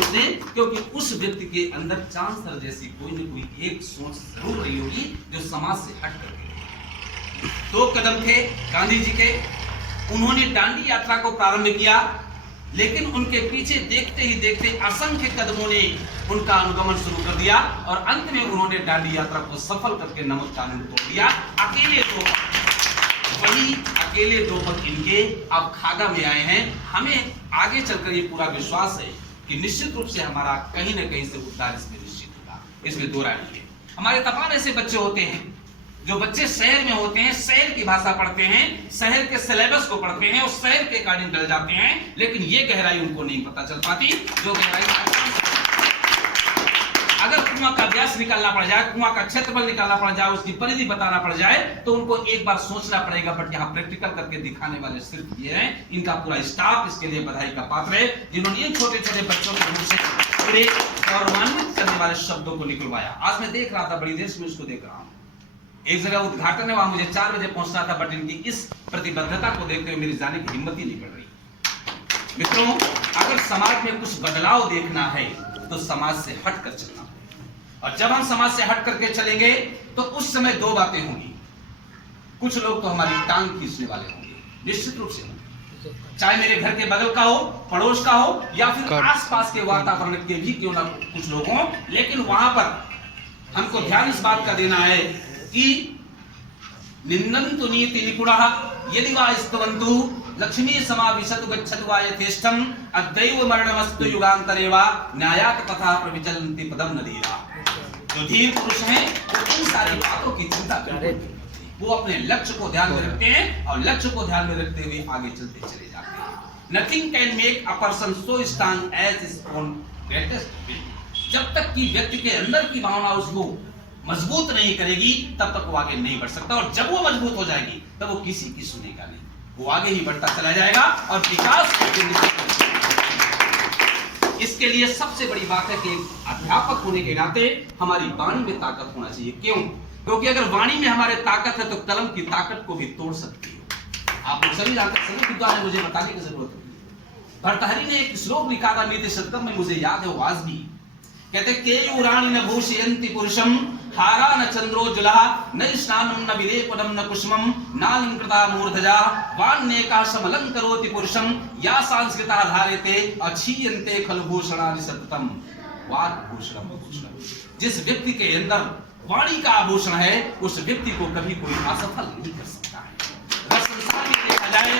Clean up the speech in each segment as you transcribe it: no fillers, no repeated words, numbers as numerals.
उसने, क्योंकि उस व्यक्ति के अंदर चांसर जैसी कोई न कोई एक सोच जरूर रही होगी जो समाज से हट करके। 2 कदम थे गांधी जी के, उन्होंने दांडी यात्रा को प्रारंभ किया, लेकिन उनके पीछे देखते ही देखते असंख्य कदमों ने उनका अनुगमन शुरू कर दिया और अंत में उन्होंने दांडी यात्रा को सफल करके नमक कानून तोड़ दिया। अकेले दो पग इनके अब खागा में आए हैं। हमें आगे चलकर ये पूरा विश्वास है कि निश्चित रूप से हमारा कहीं ना कहीं से उद्धार इसमें निश्चित होगा, इसमें दो राय नहीं है। हमारे तमाम ऐसे बच्चे होते हैं जो बच्चे शहर में होते हैं, शहर की भाषा पढ़ते हैं, शहर के सिलेबस को पढ़ते हैं और शहर के अकॉर्डिंग डल जाते हैं, लेकिन ये गहराई उनको नहीं पता चल पाती जो गहराई। अगर कुआं का व्यास निकालना पड़ जाए, कुआं का क्षेत्रफल निकालना पड़ जाए, उसकी परिधि बताना पड़ जाए, तो उनको एक बार सोचना पड़ेगा। बट यहाँ प्रैक्टिकल करके दिखाने वाले सिर्फ ये हैं, इनका पूरा स्टाफ इसके लिए बधाई का पात्र है, जिन्होंने इन छोटे छोटे बच्चों के मुंह से पूरे गौरवान्वित करने वाले शब्दों को निकलवाया। आज मैं देख रहा था, बड़ी देर से मैं उसको देख रहा हूँ, एक जगह उद्घाटन है, वहां मुझे 4 बजे पहुंचना था, बट इनकी इस प्रतिबद्धता को देखते हुए मेरी जाने की हिम्मत ही नहीं बढ़ रही। मित्रों, अगर समाज में कुछ बदलाव देखना है तो समाज से हट कर चलना, और जब हम समाज से हट करके चलेंगे तो उस समय 2 बातें होंगी। कुछ लोग तो हमारी टांग खींचने वाले होंगे, निश्चित रूप से, चाहे मेरे घर के बगल का हो, पड़ोस का हो, या फिर आसपास के वातावरण के भी क्यों ना कुछ लोग हों, लेकिन वहां पर हमको ध्यान इस बात का देना है कि निंदन्तु नीति निपुणः यदि वा स्तवन्तु लक्ष्मी समाविशतु गच्छतु वा यथेष्टम् अद्दैव मरणमस्तु युगान्तरे वा न्यायात् तथा प्रविचलन्ति पदम नदीरा। जो धीर पुरुष हैं वो इन सारी बातों की चिंता करते हैं, वो अपने लक्ष्य को ध्यान में रखते हैं और लक्ष्य को ध्यान में रखते हुए आगे चलते चले जाते हैं। Nothing can make a person so strong as his own greatest will. जब तक कि व्यक्ति के अंदर की भावना उसको मजबूत नहीं करेगी तब तक वो आगे नहीं बढ़ सकता, और जब वो मजबूत हो जाएगी तब वो किसी की सुनेगा नहीं, वो आगे ही बढ़ता चला जाएगा और विकास इसके लिए सबसे बड़ी बात है कि अध्यापक होने के नाते हमारी वाणी में ताकत होना चाहिए। क्यों? क्योंकि अगर वाणी में हमारे ताकत है तो कलम की ताकत को भी तोड़ सकती है। आप लोग सभी जानते हैं, सभी विद्वान है, मुझे बताने की जरूरत नहीं। भर्तृहरि ने एक श्लोक लिखा था नीति शतकम में, मुझे याद है वो आज भी, कहते केयूराणि न भूषयन्ति पुरुषम हारा न चंद्रोज्ज्वलः न स्नानं न विलेपनं न कुसुमं नालंकृता मूर्धजा वान्नेका समलंकरोति पुरुषं या सांस्कृता धारेते अक्षीयन्ते खलु भूषणानि सततम। वाक्भूषणम भूषणम। जिस व्यक्ति के अंदर वाणी का आभूषण है उस व्यक्ति को कभी कोई असफल नहीं कर सकता है। अगर संसार में देखा जाए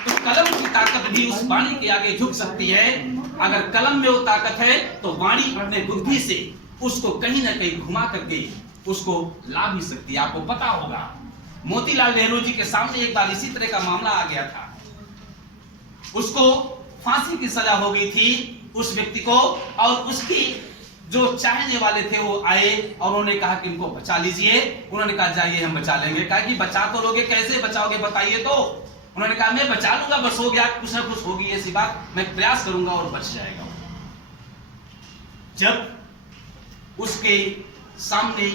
तो कलम की ताकत भी उस वाणी के आगे झुक सकती है। अगर कलम में वो ताकत है तो वाणी अपने बुद्धि से उसको कहीं ना कहीं घुमा करके उसको ला भी सकती है। आपको पता होगा मोतीलाल नेहरू जी के सामने एक बार इसी तरह का मामला आ गया था, उसको फांसी की सजा हो गई थी उस व्यक्ति को, और उसकी जो चाहने वाले थे वो आए और उन्होंने कहा कि इनको बचा लीजिए। उन्होंने कहा जाइए हम बचा लेंगे। कहा कि बचा तो लोगे, कैसे बचाओगे बताइए तो। उन्होंने कहा मैं बचा लूंगा, बस हो गया, कुछ ना कुछ होगी ऐसी बात, मैं प्रयास करूंगा और बच जाएगा। जब उसके सामने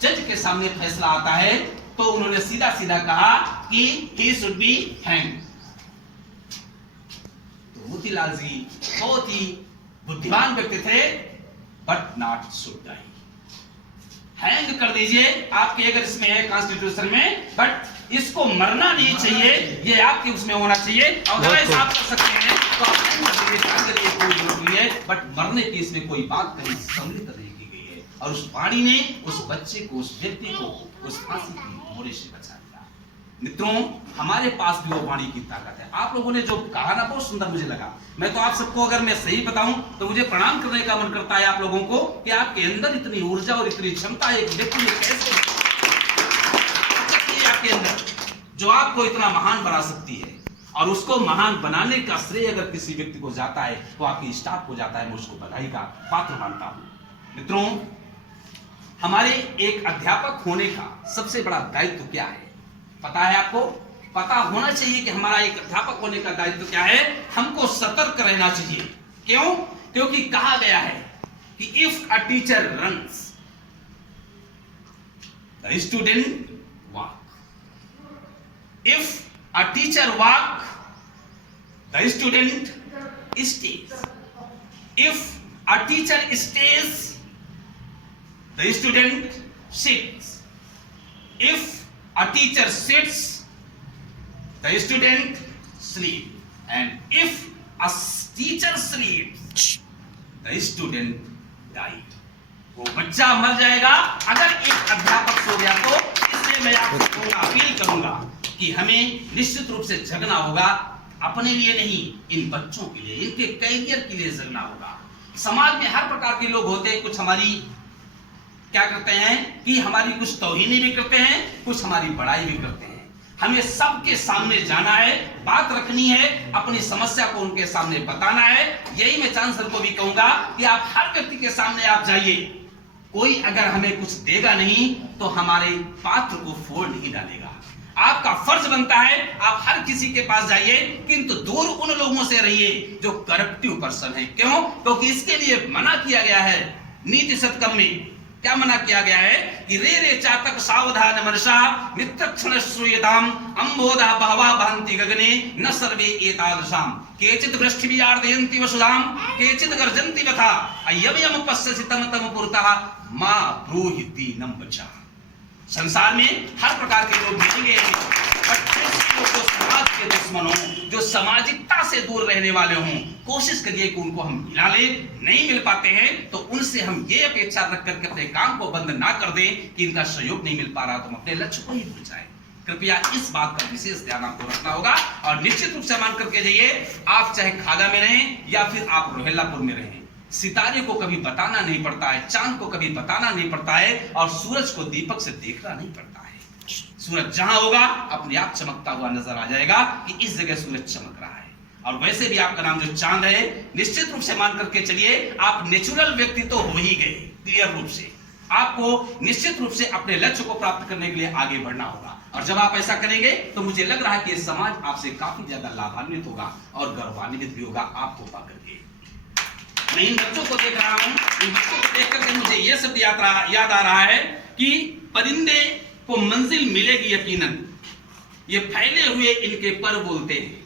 जज के सामने फैसला आता है तो उन्होंने सीधा सीधा कहा कि he should be hanged। तो मोतीलाल जी बहुत ही बुद्धिमान व्यक्ति थे, but not should die. Hang कर दीजिए, आपके अगर इसमें है कॉन्स्टिट्यूशन में, बट इसको मरना नहीं चाहिए, ये आपके उसमें होना चाहिए। अदरवाइज आप कर सकते हैं तो आप हैंग कर दीजिए, कोई जरूरत नहीं है, बट मरने की इसमें कोई बात कहीं सम्मिलित नहीं की गई है। और उस वाणी ने उस बच्चे को, उस व्यक्ति को उस फांसी की मोरे से बचा दिया। मित्रों, हमारे पास भी वो वाणी की ताकत है। आप लोगों ने जो कहा ना बहुत सुंदर मुझे लगा। मैं तो आप सबको अगर मैं सही बताऊं तो मुझे प्रणाम करने का मन करता है आप लोगों को कि आपके अंदर इतनी ऊर्जा और इतनी क्षमता एक व्यक्ति में कैसे आपके अंदर जो आपको इतना महान बना सकती है, और उसको महान बनाने का श्रेय अगर किसी व्यक्ति को जाता है तो आपकी स्टाफ को जाता है। मैं उसको बधाई का पात्र मानता हूं। मित्रों, हमारे एक अध्यापक होने का सबसे बड़ा दायित्व क्या है पता है आपको? पता होना चाहिए कि हमारा एक अध्यापक होने का दायित्व क्या है। हमको सतर्क रहना चाहिए। क्यों? क्योंकि कहा गया है कि if a teacher runs the student walk, if a teacher walk the student stage, if A teacher stays, the student sits. If a teacher sits, the student sleeps. And if a teacher sleeps, the student dies. वो बच्चा मर जाएगा अगर एक अध्यापक सो गया तो। इसलिए मैं आपको अपील करूंगा कि हमें निश्चित रूप से जगना होगा, अपने लिए नहीं, इन बच्चों के लिए, इनके करियर के लिए जगना होगा। समाज में हर प्रकार के लोग होते हैं, कुछ हमारी क्या करते हैं कि हमारी कुछ तौहीनी भी करते हैं, कुछ हमारी बड़ाई भी करते हैं। हमें सबके सामने जाना है, बात रखनी है, अपनी समस्या को उनके सामने बताना है। यही मैं चांसलर को भी कहूंगा कि आप हर व्यक्ति के सामने आप जाइए, कोई अगर हमें कुछ देगा नहीं तो हमारे पात्र को फोड़ नहीं डालेगा। आपका फर्ज बनता है आप हर किसी के पास जाइए, किंतु दूर उन लोगों से रहिए जो करप्टिव पर्सन है। क्यों? क्योंकि इसके लिए मना किया गया है नीति शतकम में। क्या मना किया गया है कि रे रे चातक सावधान मनसा नित्यक्षण श्रूयताम अंबोधा बहवा भांति गगने न सर्वे एतादृशाम केचित् वृष्टिवियार्दयन्ति वसुधाम केचित् गर्जन्ति वथा अयमयम पश्यसि तम तम पुरतः मा ब्रूहि दीनं वचा। संसार में हर प्रकार के लोग मिलेंगे, जो समाज के दुश्मन हों, जो सामाजिकता से दूर रहने वाले हों, कोशिश करिए कि उनको हम मिला ले। नहीं मिल पाते हैं तो उनसे हम ये अपेक्षा रख करके अपने काम को बंद ना कर दें कि इनका सहयोग नहीं मिल पा रहा तो हम अपने लक्ष्य को ही भूल जाए। कृपया इस बात का विशेष ध्यान आपको रखना होगा और निश्चित रूप से मान करके जाइए, आप चाहे खागा में रहें या फिर आप रोहिल्लापुर में रहें, सितारे को कभी बताना नहीं पड़ता है, चांद को कभी बताना नहीं पड़ता है और सूरज को दीपक से देखना नहीं पड़ता है। सूरज जहां होगा अपने आप चमकता हुआ नजर आ जाएगा कि इस जगह सूरज चमक रहा है। और वैसे भी आपका नाम जो चांद है, निश्चित रूप से मान करके चलिए आप नेचुरल व्यक्ति तो हो ही गए। क्लियर रूप से आपको निश्चित रूप से अपने लक्ष्य को प्राप्त करने के लिए आगे बढ़ना होगा और जब आप ऐसा करेंगे तो मुझे लग रहा है कि समाज आपसे काफी ज्यादा लाभान्वित होगा और गौरवान्वित भी होगा आपको पाकर के। मैं इन बच्चों को देख रहा हूं, इन बच्चों को देख करके मुझे यह सब याद आ रहा है कि परिंदे को मंजिल मिलेगी यकीनन, ये फैले हुए इनके पर बोलते हैं,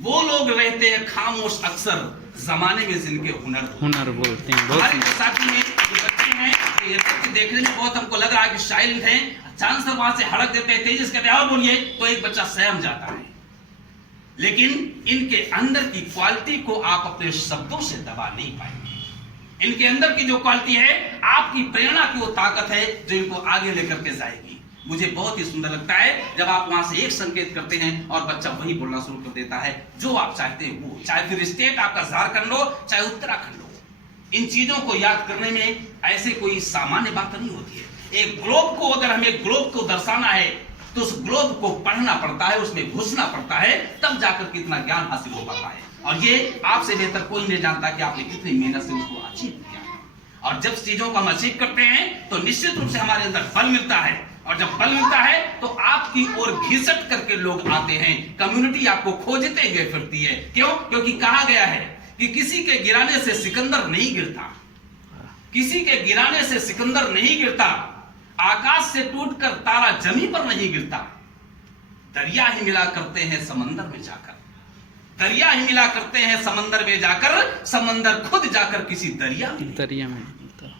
वो लोग रहते हैं खामोश अक्सर जमाने में जिनके हुनर बोलते हैं। हमारे साथी में जो बच्चे हैं ये बच्चे देखने में बहुत हमको लग रहा है कि साइलेंट हैं, चांस वहां से हड़क देते हैं, तेजी से कहते हैं और बोलिए तो एक बच्चा सहम जाता है, लेकिन इनके अंदर की क्वालिटी को आप अपने शब्दों से दबा नहीं पाएंगे। इनके अंदर की जो क्वालिटी है आपकी प्रेरणा की वो ताकत है जो इनको आगे लेकर के जाएगी। मुझे बहुत ही सुंदर लगता है जब आप वहां से एक संकेत करते हैं और बच्चा वही बोलना शुरू कर देता है जो आप चाहते हैं वो, चाहे फिर स्टेट आपका झारखंड हो चाहे उत्तराखंड हो। इन चीजों को याद करने में ऐसे कोई सामान्य बात नहीं होती है। एक ग्लोब को अगर हमें ग्लोब को दर्शाना है तो उस ग्लोब को पढ़ना पड़ता है, उसमें घुसना पड़ता है, तब जाकर कितना ज्ञान हासिल हो पाता है। और ये आपसे बेहतर कोई नहीं जानता कि आपने कितनी मेहनत से उसको अचीव किया है। और जब चीजों को हम अचीव करते हैं तो निश्चित रूप से हमारे अंदर बल मिलता है और जब बल मिलता है तो आपकी ओर घिसट करके लोग आते हैं, कम्युनिटी आपको खोजते हुए फिरती है। क्यों? क्योंकि कहा गया है कि किसी के गिराने से सिकंदर नहीं गिरता, किसी के गिराने से सिकंदर नहीं गिरता, आकाश से टूटकर तारा जमीन पर नहीं गिरता, दरिया ही मिला करते हैं समंदर में जाकर, दरिया ही मिला करते हैं समंदर में जाकर, समंदर खुद जाकर किसी दरिया में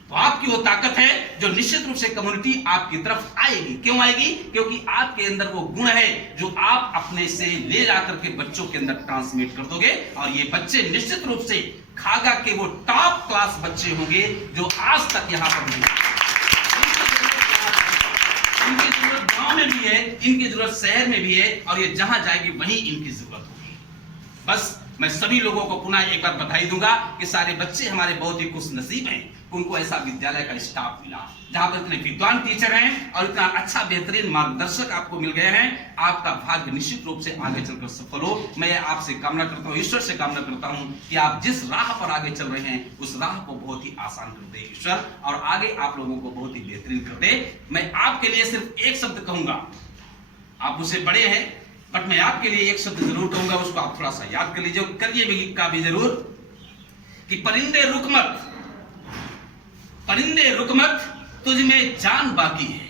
तो आपकी वो ताकत है जो निश्चित रूप से कम्युनिटी आपकी तरफ आएगी। क्यों आएगी? क्योंकि आपके अंदर वो गुण है जो आप अपने से ले जाकर के बच्चों के अंदर ट्रांसमिट कर दोगे और ये बच्चे निश्चित रूप से खागा के वो टॉप क्लास बच्चे होंगे जो आज तक यहाँ पर नहीं। इनकी जरूरत गांव में भी है, इनकी जरूरत शहर में भी है और ये जहां जाएगी वहीं इनकी जरूरत होगी। बस मैं सभी लोगों को पुनः एक बार बधाई दूंगा कि सारे बच्चे हमारे बहुत ही खुश नसीब हैं, उनको ऐसा विद्यालय का स्टाफ मिला जहां पर इतने विद्वान टीचर हैं और इतना अच्छा बेहतरीन मार्गदर्शक आपको मिल गए हैं। आपका भाग्य निश्चित रूप से आगे चलकर सफल हो। मैं आपसे कामना करता हूं, ईश्वर से कामना करता हूं कि आप जिस राह पर आगे चल रहे हैं उस राह को बहुत ही आसान कर दे ईश्वर और आगे आप लोगों को बहुत ही बेहतरीन कर दे। मैं आपके लिए सिर्फ एक शब्द कहूंगा, आप मुझसे बड़े हैं बट मैं आपके लिए एक शब्द जरूर कहूंगा, उसको आप थोड़ा सा याद कर लीजिए, करिए भी जरूर कि परिंदे रुक मत, परिंदे रुक मत, तुझ में जान बाकी है,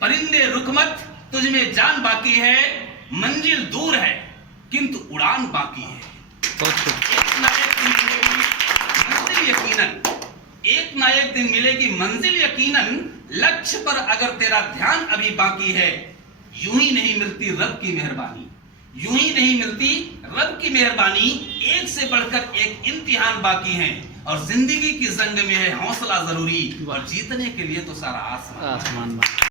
परिंदे रुक मत, तुझ में जान बाकी है, मंजिल दूर है किंतु उड़ान बाकी है। यकीनन, एक ना एक दिन मिलेगी मंजिल यकीनन, लक्ष्य पर अगर तेरा ध्यान अभी बाकी है। यूं ही नहीं मिलती रब की मेहरबानी, यूं ही नहीं मिलती रब की मेहरबानी, एक से बढ़कर एक इम्तिहान बाकी है और जिंदगी की जंग में है हौसला जरूरी, और जीतने के लिए तो सारा आसमान।